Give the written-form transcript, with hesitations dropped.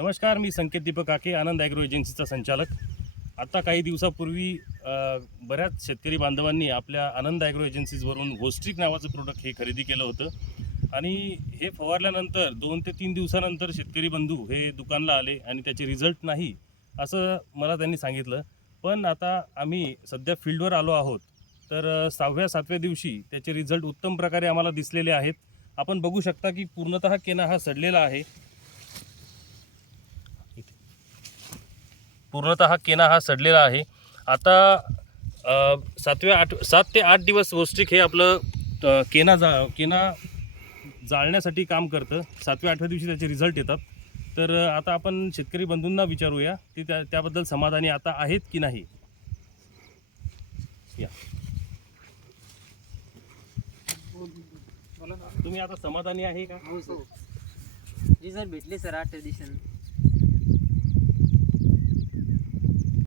नमस्कार, मी संकेत दीपक काके, आनंद ॲग्रो एजन्सीचा संचालक. आता काही दिवसापूर्वी बऱ्याच शेतकरी बांधवांनी आपल्या आनंद ॲग्रो एजन्सीजवरून घोस्ट्रिक नावाचं प्रोडक्ट हे खरेदी केलं होतं आणि हे फवारल्यानंतर 2 ते 3 दिवसानंतर शेतकरी बंधू हे दुकानला आले आणि त्याचे रिझल्ट नाही असं मला त्यांनी सांगितलं. पण आता आम्ही सध्या फील्डवर आलो आहोत, तर 6व्या-7व्या दिवशी त्याचे रिझल्ट उत्तम प्रकारे आम्हाला दिसलेले आहेत. आपण बघू शकता की पूर्णतः केना हा सडलेला आहे. पूर्णतः केना हा सडलेला आहे. आता 7 ते 8 दिवस घोस्ट्रिक हे आपलं केना जाळण्यासाठी काम करतं. 7व्या-8व्या दिवशी त्याचे रिझल्ट येतात. तर आता आपण शेतकरी बंधूंना विचारूया की त्याबद्दल समाधानी आता आहेत की नाही. या, तुम्ही आता समाधानी आहे का? हो सर, रिझल्ट भेटले सर 8 दिवसांनी.